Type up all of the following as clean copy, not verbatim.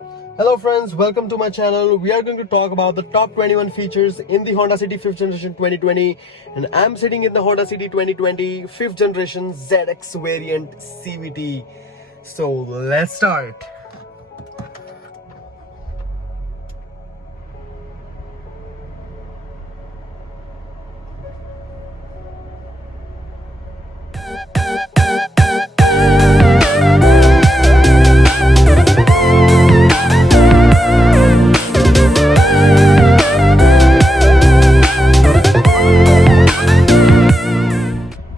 Hello friends, welcome to my channel. We are going to talk about the top 21 features in the Honda City 5th generation 2020, and I'm sitting in the Honda City 2020 5th generation ZX variant CVT. So let's start.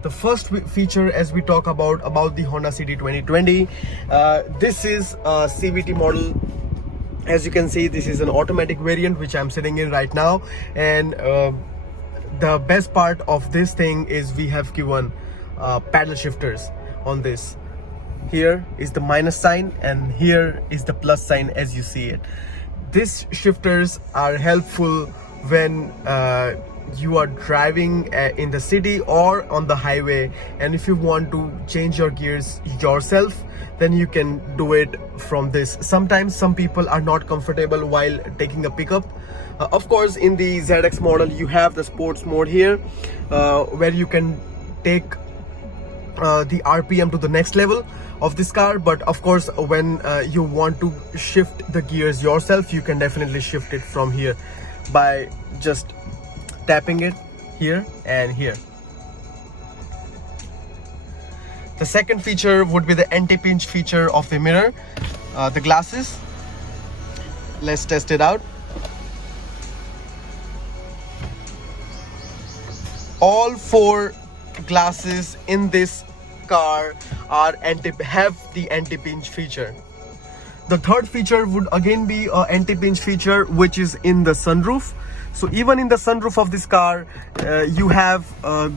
The first feature, as we talk about the Honda City 2020, this is a CVT model. As you can see, this is an automatic variant which I'm sitting in right now, and the best part of this thing is we have given paddle shifters on this. Here is the minus sign and here is the plus sign, as you see it. These shifters are helpful when you are driving in the city or on the highway, and if you want to change your gears yourself, then you can do it from this. Sometimes some people are not comfortable while taking a pickup. Of course, in the ZX model you have the sports mode here, where you can take the RPM to the next level of this car. But of course, when you want to shift the gears yourself, you can definitely shift it from here by just tapping it here and here. The second feature would be the anti-pinch feature of the mirror, the glasses. Let's test it out. All four glasses in this car are have the anti-pinch feature. The third feature would again be an anti-pinch feature, which is in the sunroof. So even in the sunroof of this car, you have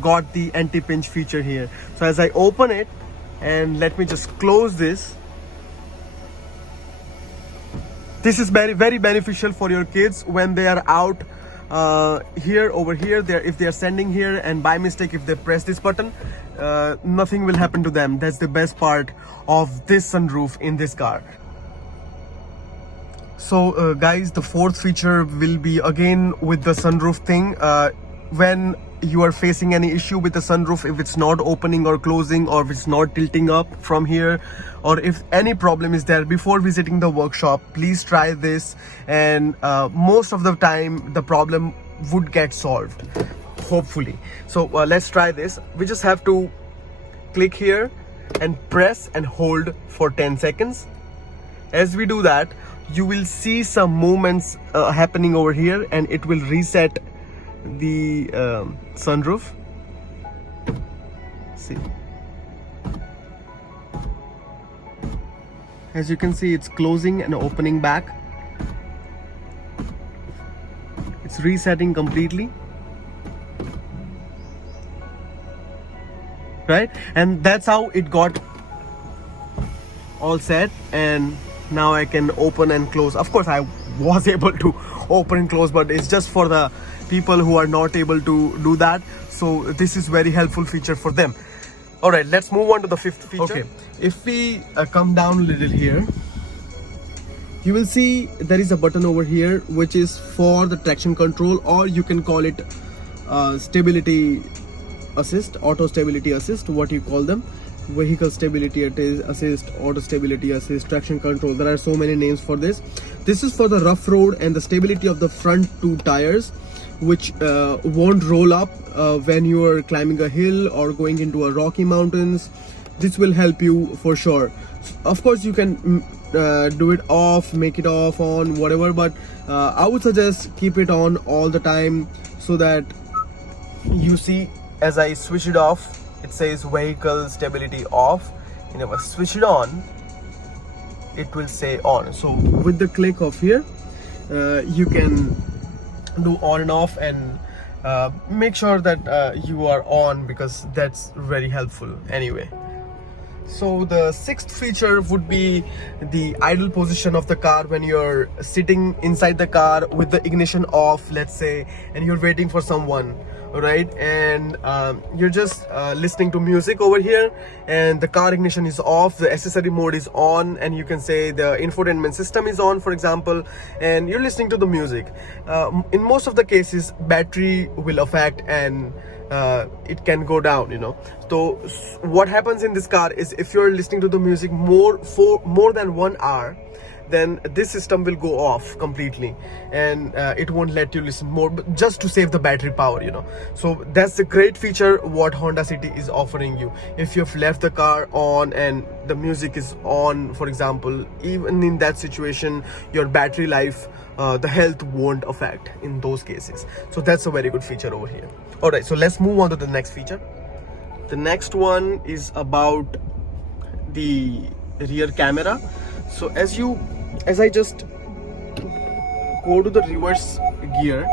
got the anti-pinch feature here. So as I open it, and let me just close this, this is very beneficial for your kids when they are out here, over here. If they are standing here and by mistake if they press this button, nothing will happen to them. That's the best part of this sunroof in this car. So guys, the fourth feature will be again with the sunroof thing. When you are facing any issue with the sunroof, if it's not opening or closing, or if it's not tilting up from here, or if any problem is there, before visiting the workshop, please try this, and most of the time the problem would get solved, hopefully. So let's try this. We just have to click here and press and hold for 10 seconds. As we do that, you will see some movements happening over here, and it will reset the sunroof. See, as you can see, it's closing and opening back. It's resetting completely, right? And that's how it got all set, and now I can open and close. Of course, I was able to open and close, but it's just for the people who are not able to do that. So this is very helpful feature for them. All right, let's move on to the fifth feature. Okay, if we come down a little here, you will see there is a button over here which is for the traction control, or you can call it stability assist, auto stability assist, what you call them. Vehicle stability assist, auto stability assist, traction control. There are so many names for this. This is for the rough road and the stability of the front two tires, which won't roll up when you are climbing a hill or going into a rocky mountains. This will help you for sure. Of course, you can do it off, make it off, on, whatever, but I would suggest keep it on all the time, so that you see, as I switch it off, it says vehicle stability off, and if I switch it on, it will say on. So with the click of here, you can do on and off, and make sure that you are on, because that's very helpful anyway. So the sixth feature would be the idle position of the car when you're sitting inside the car with the ignition off, let's say, and you're waiting for someone, right? And you're just listening to music over here, and the car ignition is off, the accessory mode is on, and you can say the infotainment system is on, for example, and you're listening to the music. In most of the cases, battery will affect and it can go down, you know. So what happens in this car is if you're listening to the music for more than 1 hour, then this system will go off completely, and it won't let you listen more, but just to save the battery power, you know. So that's the great feature what Honda City is offering you. If you've left the car on and the music is on, for example, even in that situation, your battery life, the health won't affect in those cases. So that's a very good feature over here. All right, so let's move on to the next feature. The next one is about the rear camera. So as I just go to the reverse gear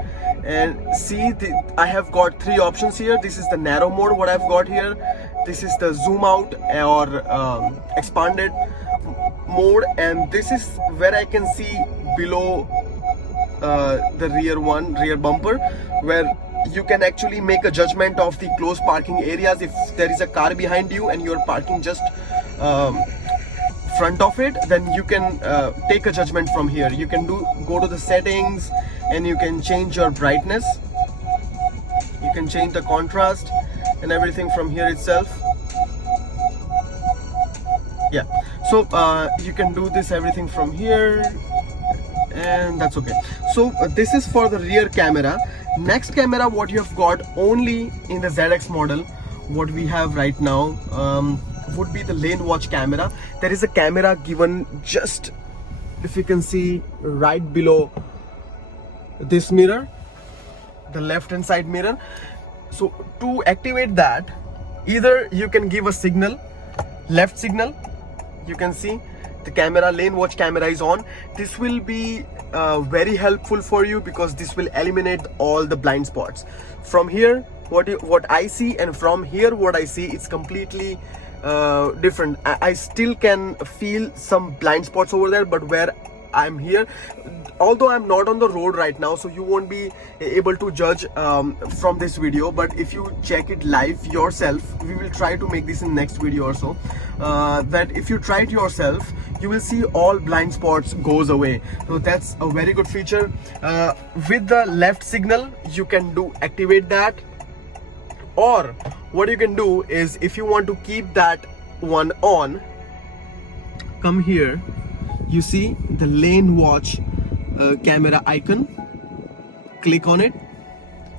and see, I have got 3 options here. This is the narrow mode what I've got here. This is the zoom out or expanded mode, and this is where I can see below the rear bumper, where you can actually make a judgment of the close parking areas. If there is a car behind you and you're parking just front of it, then you can take a judgment from here. You can go to the settings and you can change your brightness, you can change the contrast and everything from here itself. Yeah, so you can do this everything from here, and that's okay. So this is for the rear camera. Next camera what you have got only in the ZX model, what we have right now, would be the lane watch camera. There is a camera given just, if you can see, right below this mirror, the left hand side mirror. So to activate that, either you can give a signal, left signal, you can see the camera, lane watch camera is on. This will be very helpful for you because this will eliminate all the blind spots. From here what I see and from here what I see, it's completely different. I still can feel some blind spots over there, but where I'm here, although I'm not on the road right now, so you won't be able to judge from this video, but if you check it live yourself, we will try to make this in next video or so, that if you try it yourself, you will see all blind spots goes away. So that's a very good feature. With the left signal, you can activate that, or what you can do is, if you want to keep that one on, come here, you see the lane watch camera icon, click on it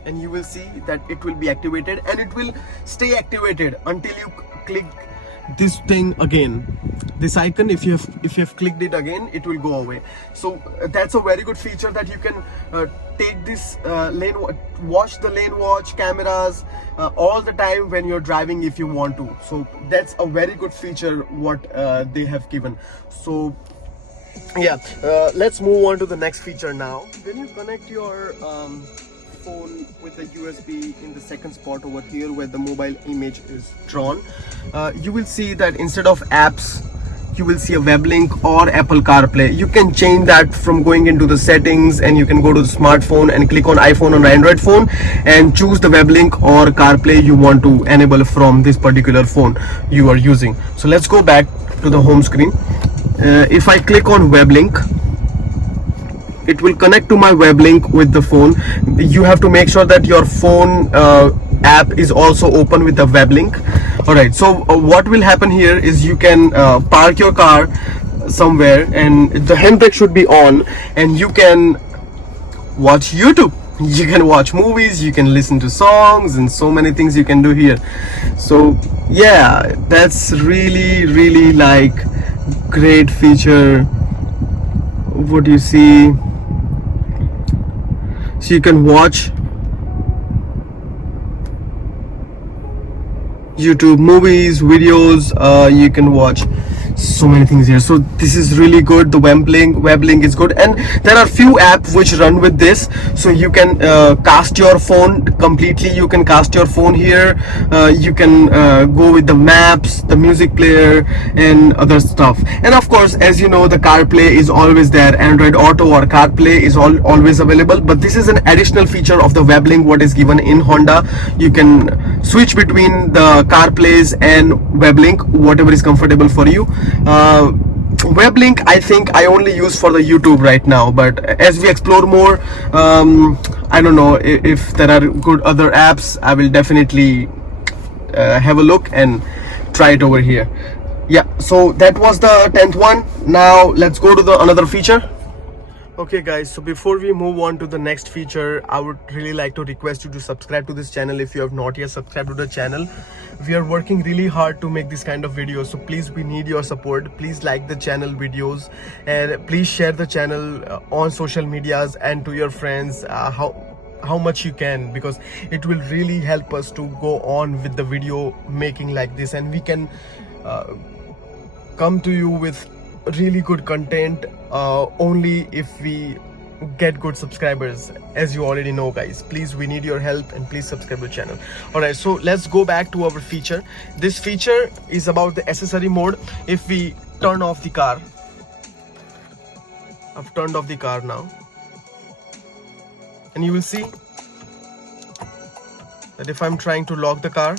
and you will see that it will be activated, and it will stay activated until you click this thing again, this icon. If you have clicked it again, it will go away. So that's a very good feature, that you can take this watch the lane watch cameras all the time when you're driving if you want to. So that's a very good feature what they have given. So yeah, let's move on to the next feature now. When you connect your phone with the USB in the second spot over here where the mobile image is drawn, you will see that instead of apps, you will see a Weblink or Apple CarPlay. You can change that from going into the settings, and you can go to the smartphone and click on iPhone or Android phone and choose the Weblink or CarPlay you want to enable from this particular phone you are using. So let's go back to the home screen. If I click on Weblink, it will connect to my Weblink with the phone. You have to make sure that your phone app is also open with the Weblink. Alright, so what will happen here is you can park your car somewhere and the handbrake should be on, and you can watch YouTube, you can watch movies, you can listen to songs, and so many things you can do here. So yeah, that's really like great feature. What do you see? So you can watch YouTube, movies, videos, you can watch so many things here. So this is really good. The Weblink is good, and there are few apps which run with this. So you can cast your phone completely. You can cast your phone here. You can go with the maps, the music player, and other stuff. And of course, as you know, the CarPlay is always there. Android Auto or CarPlay is always available. But this is an additional feature of the Weblink what is given in Honda. You can switch between the CarPlays and Weblink, whatever is comfortable for you. Weblink, I think I only use for the YouTube right now, but as we explore more, I don't know if there are good other apps. I will definitely have a look and try it over here. Yeah, so that was the 10th one. Now let's go to the another feature. Okay guys, so before we move on to the next feature, I would really like to request you to subscribe to this channel if you have not yet subscribed to the channel. We are working really hard to make this kind of videos, so please, we need your support. Please like the channel videos, and please share the channel on social medias and to your friends how much you can, because it will really help us to go on with the video making like this, and we can come to you with really good content only if we get good subscribers. As you already know guys, please, we need your help, and please subscribe to the channel. All right, so let's go back to our feature. This feature is about the accessory mode. If we turn off the car, I've turned off the car now, and you will see that if I'm trying to lock the car,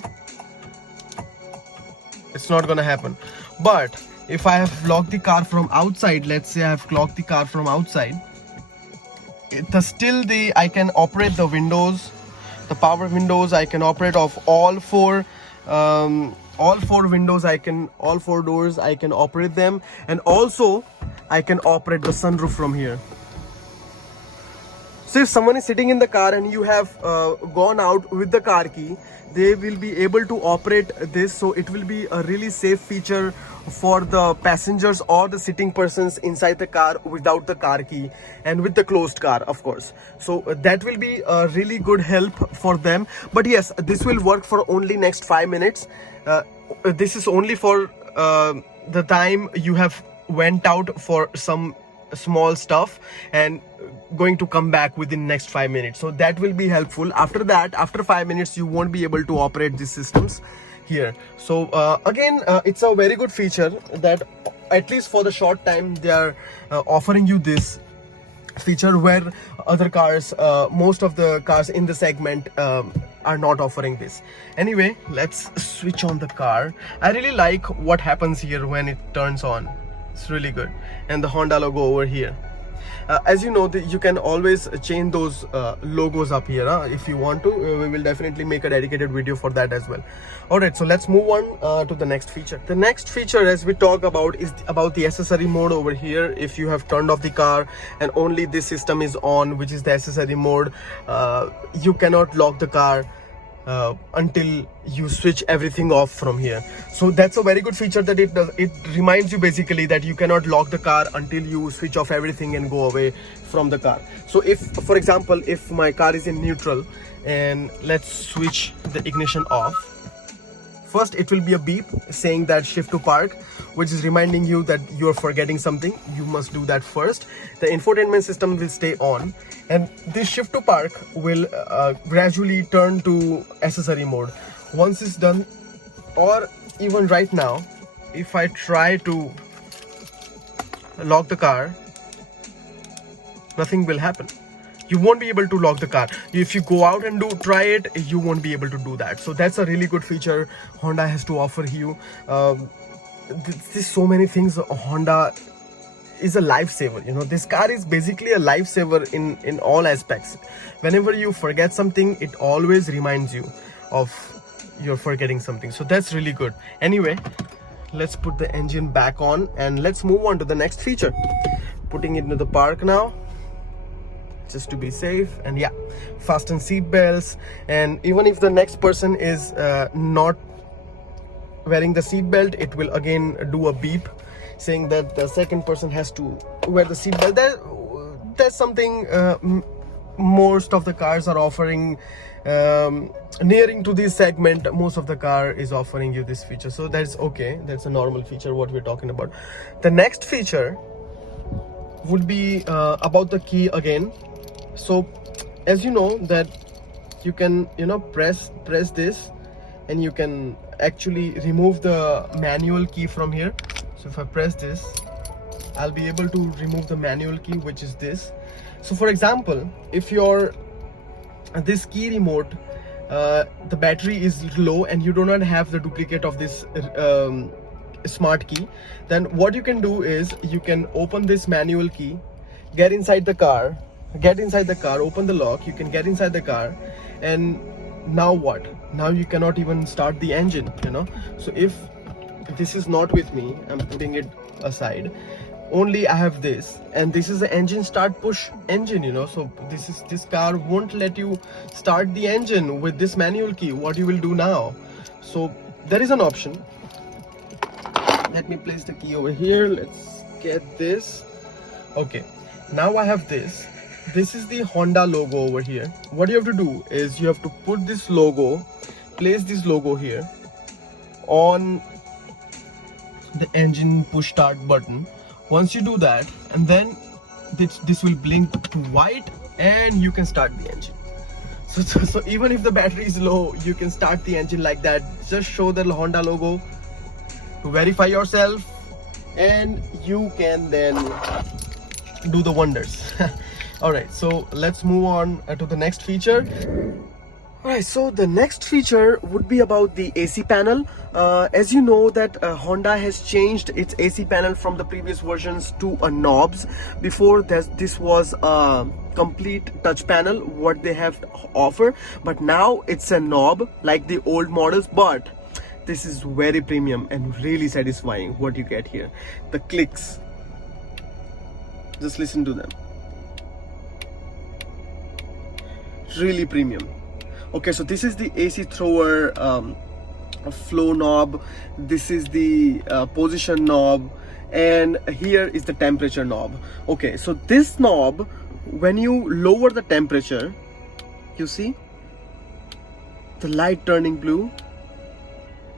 it's not gonna happen. But if I have locked the car from outside, let's say I have locked the car from outside, I can operate the windows, the power windows. I can operate off all four windows. All four doors I can operate them, and also I can operate the sunroof from here. So if someone is sitting in the car and you have gone out with the car key, they will be able to operate this. So it will be a really safe feature for the passengers or the sitting persons inside the car without the car key, and with the closed car, of course. So that will be a really good help for them. But yes, this will work for only next 5 minutes. This is only for the time you have went out for some small stuff and going to come back within next 5 minutes. So that will be helpful. After that, after 5 minutes, you won't be able to operate these systems here. So again, it's a very good feature that at least for the short time they are offering you this feature, where other cars, most of the cars in the segment are not offering this. Anyway, let's switch on the car. I really like what happens here when it turns on. It's really good. And the Honda logo over here. As you know, you can always change those logos up here if you want to. We will definitely make a dedicated video for that as well. Alright, so let's move on to the next feature. The next feature, as we talk about, is about the accessory mode over here. If you have turned off the car and only this system is on, which is the accessory mode, you cannot lock the car until you switch everything off from here. So that's a very good feature that it does. It reminds you basically that you cannot lock the car until you switch off everything and go away from the car. So if, for example, if my car is in neutral and let's switch the ignition off, first it will be a beep saying that shift to park, which is reminding you that you're forgetting something. You must do that first. The infotainment system will stay on, and this shift to park will gradually turn to accessory mode. Once it's done, or even right now, if I try to lock the car, nothing will happen. You won't be able to lock the car. If you go out and try it, you won't be able to do that. So that's a really good feature Honda has to offer you. There's so many things. Honda is a lifesaver. You know, this car is basically a lifesaver in all aspects. Whenever you forget something, it always reminds you of you're forgetting something. So that's really good. Anyway, let's put the engine back on and let's move on to the next feature. Putting it into the park now, just to be safe. And yeah, fasten seat belts. And even if the next person is not wearing the seat belt, it will again do a beep saying that the second person has to wear the seat belt. That's something most of the cars are offering, nearing to this segment, most of the car is offering you this feature. So that's okay, that's a normal feature what we're talking about. The next feature would be about the key again. So as you know that you can, you know, press this and you can actually remove the manual key from here. So if I press this, I'll be able to remove the manual key, which is this. So for example, if your this key remote, the battery is low and you do not have the duplicate of this smart key, then what you can do is you can open this manual key, get inside the car, open the lock, you can get inside the car, and now what? Now you cannot even start the engine, you know. So if this is not with me, I'm putting it aside, only I have this, and this is the engine start push engine, you know. So this car won't let you start the engine with this manual key. What you will do now? So there is an option. Let me place the key over here. Let's get this. Okay, now I have this. This is the Honda logo over here. What you have to do is you have to put this logo, place this logo here on the engine push start button. Once you do that, and then this will blink to white and you can start the engine. So even if the battery is low, you can start the engine like that. Just show the Honda logo to verify yourself, and you can then do the wonders. Alright, so let's move on to the next feature. Alright, so the next feature would be about the AC panel. As you know that Honda has changed its AC panel from the previous versions to a knobs. Before this was a complete touch panel what they have to offer, but now it's a knob like the old models. But this is very premium and really satisfying what you get here. The clicks, just listen to them. Really premium. Okay, so this is the AC thrower flow knob, this is the position knob, and here is the temperature knob. Okay, so this knob, when you lower the temperature, you see the light turning blue,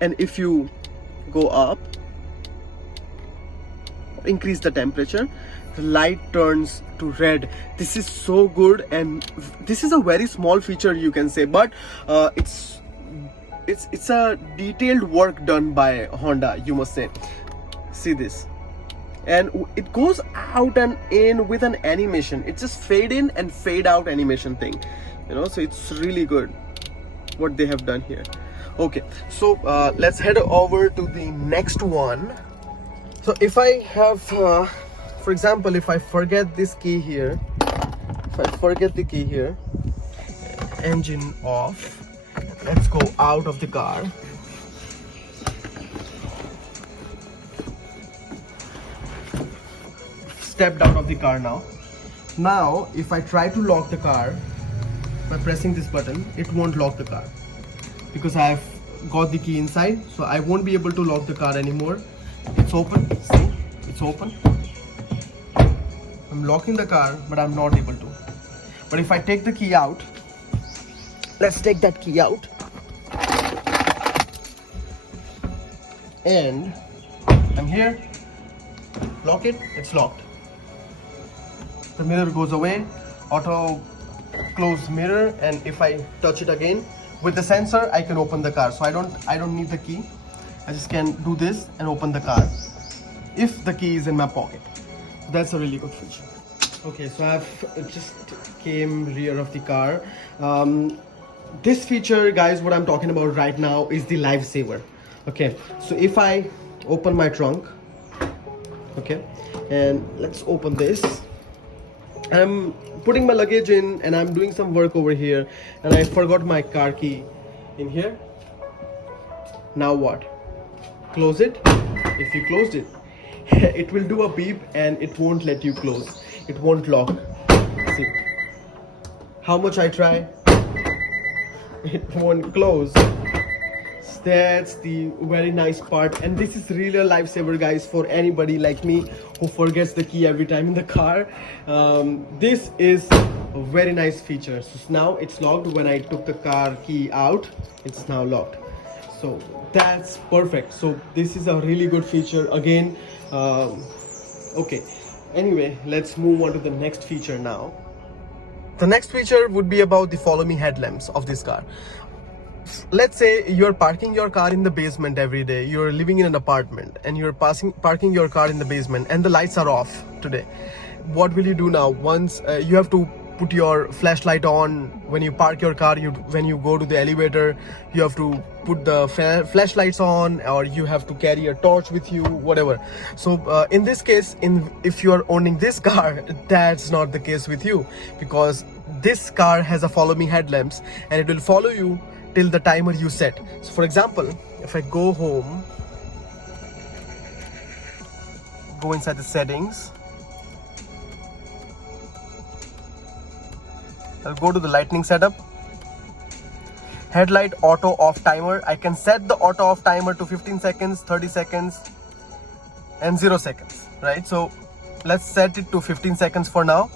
and if you go up, increase the temperature, the light turns to red. This is so good, and this is a very small feature you can say, but it's a detailed work done by Honda, you must say. See this, and it goes out and in with an animation. It's just fade in and fade out animation thing, you know. So it's really good what they have done here. Okay, so let's head over to the next one. So if I have for example, if I forget this key here, engine off, let's go out of the car. Stepped out of the car now. Now, if I try to lock the car by pressing this button, it won't lock the car because I've got the key inside, so I won't be able to lock the car anymore. It's open, see, it's open. I'm locking the car, but I'm not able to. But if I take the key out, let's take that key out, and I'm here, lock it, it's locked. The mirror goes away, auto close mirror, and if I touch it again with the sensor, I can open the car. So I don't need the key. I just can do this and open the car if the key is in my pocket. That's a really good feature. Okay, so I've just came rear of the car. This feature, guys, what I'm talking about right now is the lifesaver. Okay, so if I open my trunk, okay, and let's open this. I'm putting my luggage in and I'm doing some work over here, and I forgot my car key in here. Now what? Close it. If you closed it, it will do a beep and it won't let you close. It won't lock. See how much I try, it won't close. That's the very nice part, and this is really a lifesaver, guys, for anybody like me who forgets the key every time in the car. This is A very nice feature. So now it's locked. When I took the car key out, it's now locked. So that's perfect. So this is a really good feature again. Okay, anyway, let's move on to the next feature now. The next feature would be about the follow me headlamps of this car. Let's say you're parking your car in the basement every day. You're living in an apartment and you're parking your car in the basement and the lights are off today. What will you do now? Once you have to put your flashlight on when you park your car. When you go to the elevator, you have to put the flashlights on, or you have to carry a torch with you, whatever. So in this case, if you are owning this car, that's not the case with you, because this car has a follow me headlamps and it will follow you till the timer you set. So for example, if I go home, go inside the settings, I'll go to the lightning setup, headlight auto off timer. I can set the auto off timer to 15 seconds, 30 seconds and 0 seconds, right? So let's set it to 15 seconds for now.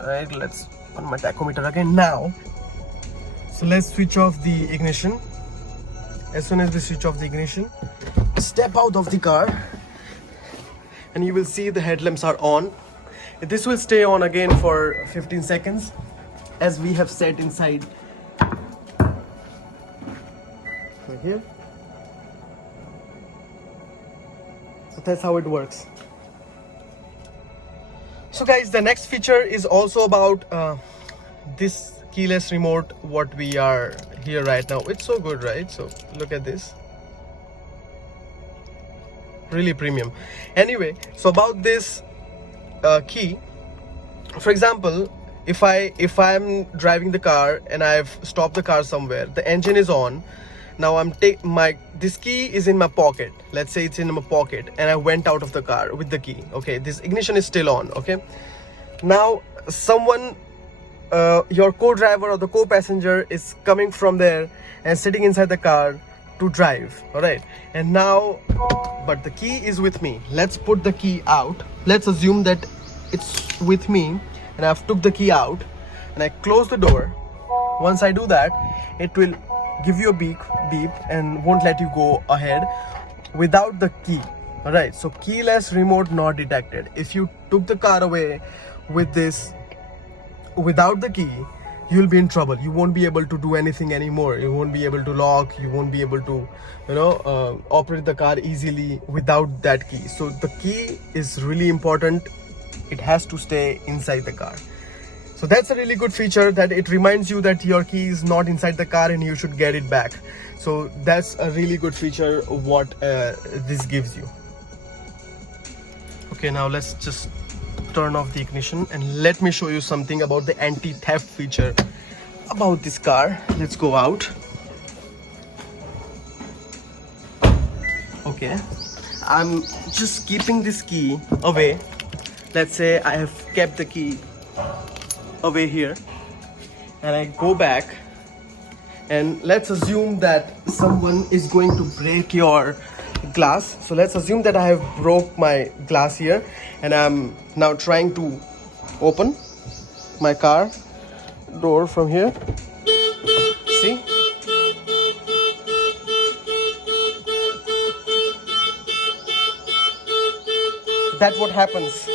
All right, let's on my tachometer again now. So let's switch off the ignition. As soon as we switch off the ignition, step out of the car and you will see the headlamps are on. This will stay on again for 15 seconds as we have set inside right here. So that's how it works. So guys, the next feature is also about this keyless remote, what we are here right now. It's so good, right? So look at this, really premium. Anyway, so about this key, for example, if I'm driving the car and I've stopped the car somewhere, the engine is on. Now this key is in my pocket. Let's say it's in my pocket and I went out of the car with the key. Okay, this ignition is still on. Okay, now someone, your co-driver or the co-passenger is coming from there and sitting inside the car to drive. All right, and now, but the key is with me. Let's put the key out. Let's assume that it's with me and I've took the key out and I close the door. Once I do that, it will give you a beep and won't let you go ahead without the key. All right, so keyless remote not detected. If you took the car away with this without the key, you'll be in trouble. You won't be able to do anything anymore. You won't be able to lock, you won't be able to operate the car easily without that key. So the key is really important. It has to stay inside the car. So that's a really good feature, that it reminds you that your key is not inside the car and you should get it back. So that's a really good feature what this gives you. Okay, now let's just turn off the ignition and let me show you something about the anti-theft feature about this car. Let's go out. Okay, I'm just keeping this key away. Let's say I have kept the key away here and I go back, and let's assume that someone is going to break your glass. So let's assume that I have broke my glass here and I'm now trying to open my car door from here. See? That's what happens.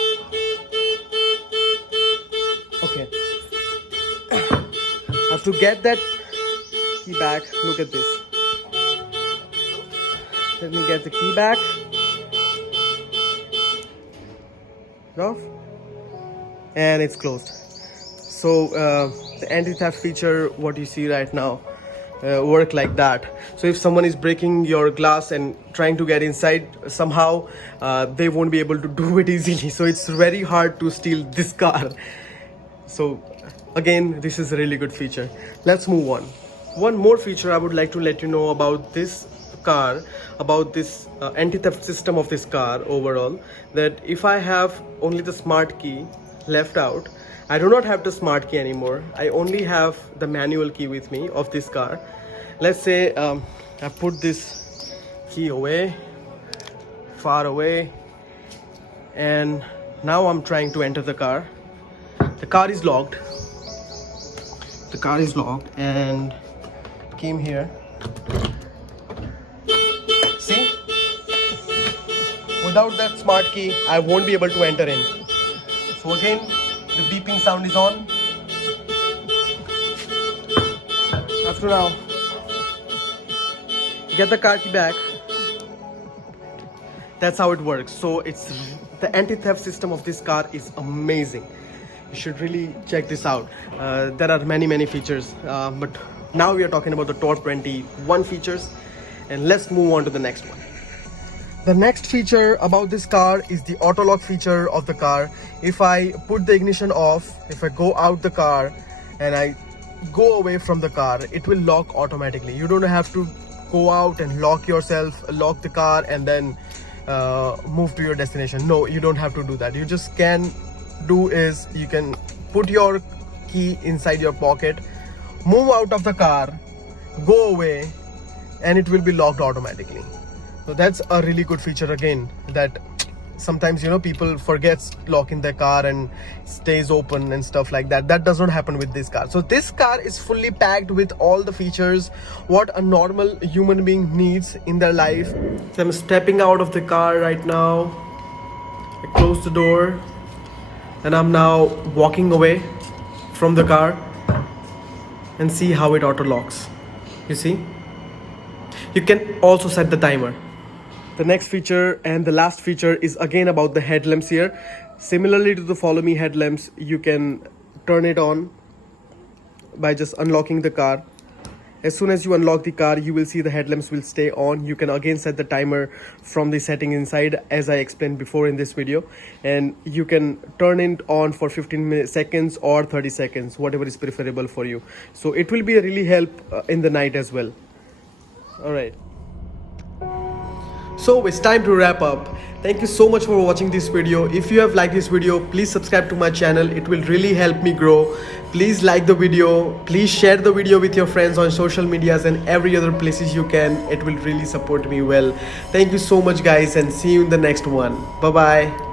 Okay, I have to get that key back. Look at this. Let me get the key back. Off. And it's closed. So the anti-theft feature, what you see right now, work like that. So if someone is breaking your glass and trying to get inside somehow, they won't be able to do it easily. So it's very hard to steal this car. So again, this is a really good feature. Let's move on. One more feature I would like to let you know about this car, about this anti-theft system of this car overall, that if I have only the smart key left out, I do not have the smart key anymore. I only have the manual key with me of this car. Let's say I put this key away, far away, and Now I'm trying to enter the car. The car is locked. The car is locked and came here. See? Without that smart key, I won't be able to enter in. So again, the beeping sound is on. After now, get the car key back. That's how it works. So it's the anti-theft system of this car is amazing. You should really check this out. There are many features, but now we are talking about the top 21 features, and let's move on to the next one. The next feature about this car is the auto lock feature of the car. If I put the ignition off, if I go out the car and I go away from the car, it will lock automatically. You don't have to go out and lock yourself, lock the car and then move to your destination. No, you don't have to do that. You just can do is you can put your key inside your pocket, move out of the car, go away, and it will be locked automatically. So that's a really good feature again, that sometimes, you know, people forgets locking their car and stays open and stuff like that. That does not happen with this car. So this car is fully packed with all the features what a normal human being needs in their life. So I'm stepping out of the car right now. I close the door and I'm now walking away from the car, and see how it auto locks. You see, you can also set the timer. The next feature and the last feature is again about the headlamps here. Similarly to the follow me headlamps, you can turn it on by just unlocking the car. As soon as you unlock the car, you will see the headlamps will stay on. You can again set the timer from the setting inside, as I explained before in this video, and you can turn it on for 15 seconds or 30 seconds, whatever is preferable for you. So it will be a really help in the night as well. All right. So it's time to wrap up. Thank you so much for watching this video. If you have liked this video, please subscribe to my channel. It will really help me grow. Please like the video. Please share the video with your friends on social medias and every other places you can. It will really support me well. Thank you so much guys, and see you in the next one. Bye bye.